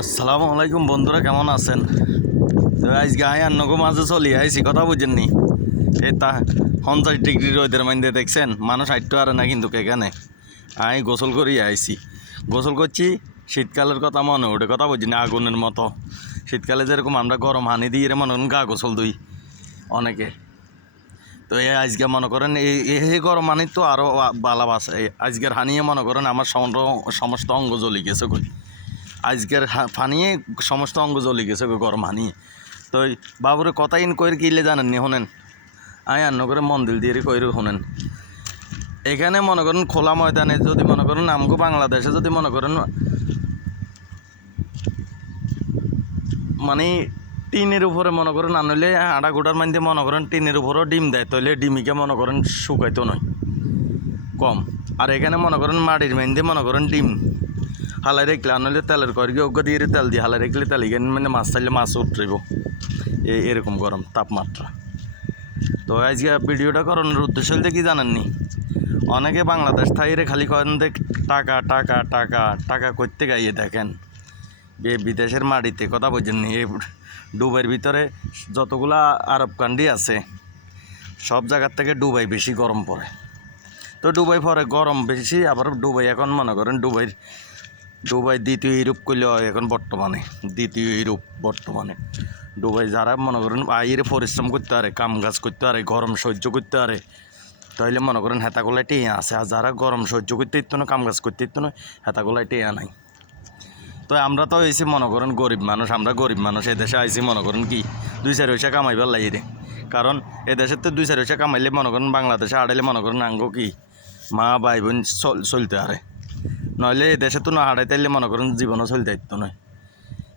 আসসালামু আলাইকুম বন্ধুরা, কেমন আছেন? তো আজকে আন্নগো মাঝে চলি আইসি, কথা বুঝেননি? এই 50 ডিগ্রি রোদের মধ্যে দেখছেন মানুষ হাঁটতে পারে না, কিন্তু এখানে আমি গোসল করি আইসি। গোসল করছি, শীতকালের কথা মনে ওঠে, কথা বুঝিনি? আগুনের মতো শীতকালে যেরকম আমরা গরম হানি দিয়ে মনে করেন গা গোসল দুই অনেকে। তো এই আজকে মনে করেন এই গরম হানি তো আরও বালা বাস। আজকের হানিয়ে মনে করেন আমার সমস্ত অঙ্গ জ্বলি গেছে। আজকের ফানিয়ে সমস্ত অঙ্গ জ্বলি গেছে গরম হানিয়ে। তো বাবুরে কথা ইন কইর কিলে জানেননি, শোনেন। আমি আন্ন করে মন্দির দিয়ে কইর শোনেন। এখানে মনে করেন খোলা ময়দানে যদি মনে করেন আমগো বাংলাদেশে যদি মনে করেন মানে টিনের উপরে মনে করেন আনলে আড়া গোটার মাইন্দে মনে করেন টিনের উপরেও ডিম দেয়, তাইলে ডিমিকে মনে করেন শুকাইতো নয় কম। আর এখানে মনে করেন মাটির মাইন্দে মনে করেন ডিম হালাই রেখলে আনলে তেলের করি অজ্ঞ দিয়ে তেল দিয়ে হালাই রেখলে তেল এখানে মানে মাছ চাইলে মাছ উঠব। এরকম গরম তাপমাত্রা। তো আজকে ভিডিওটা করানোর উদ্দেশ্য হলে কি জানেননি? অনেকে বাংলাদেশ থাইরে খালি করেন দেখ টাকা টাকা টাকা টাকা করতে গাইয়ে দেখেন এই বিদেশের মাটিতে, কথা বোঝেননি? এই ডুবাইয়ের ভিতরে যতগুলা আরব কান্ট্রি আছে সব জায়গার থেকে ডুবাই বেশি গরম পড়ে। তো ডুবাই পরে গরম বেশি, আবার ডুবাই এখন মনে করেন ডুবাই দ্বিতীয় ইউরোপ করলে হয় এখন বর্তমানে, দ্বিতীয় ইউরোপ বর্তমানে। ডুবাই যারা মনে করেন আইরে পরিশ্রম করতে পারে, কাম কাজ করতে পারে, গরম সহ্য করতে পারে, তাইলে মনে করেন হেতাগোলায় টেয়া আছে। আর যারা গরম সহ্য করতে ইতো না, কাম কাজ করতে ইতো না, হেতাগোলায় টেয়া নাই। তো আমরা তো হয়েছি মনে করেন গরিব মানুষ, আমরা গরিব মানুষ এদেশে আইসি মনে করেন কি 2-4 পয়সা কামাইবার লাগে রে। কারণ এদেশের তো 2-4 পয়সা কামাইলে মনে করেন বাংলাদেশে আড়াইলে মনে করেন আঙ্গো কি মা ভাই বোন চলতে পারে, নইলে এদেশে তো না হারাই তাইলে মনে করেন জীবনও চলতে ইতো নয়,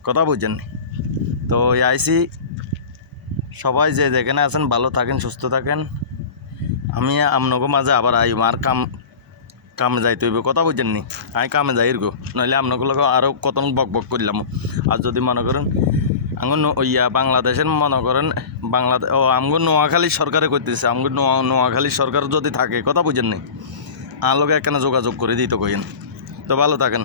কথা বুঝছেন? তো আইসি সবাই যে যেখানে আছেন ভালো থাকেন, সুস্থ থাকেন। আমি আপনাকে মাঝে আবার আইম, আর কামে যাইতে হইব, কথা বুঝেননি? আমি কামে যাই গো, নইলে আপনাকে লোক আরও কত বক বক করলাম। আর যদি মনে করেন আঙ্গুর বাংলাদেশের মনে করেন আমগো নোয়াখালী সরকারে করতেছে, আমগো নোয়াখালী সরকার যদি থাকে, কথা বুঝেননি? আর লোকে এখানে যোগাযোগ করে দিই তো কইন। তো ভালো থাকেন।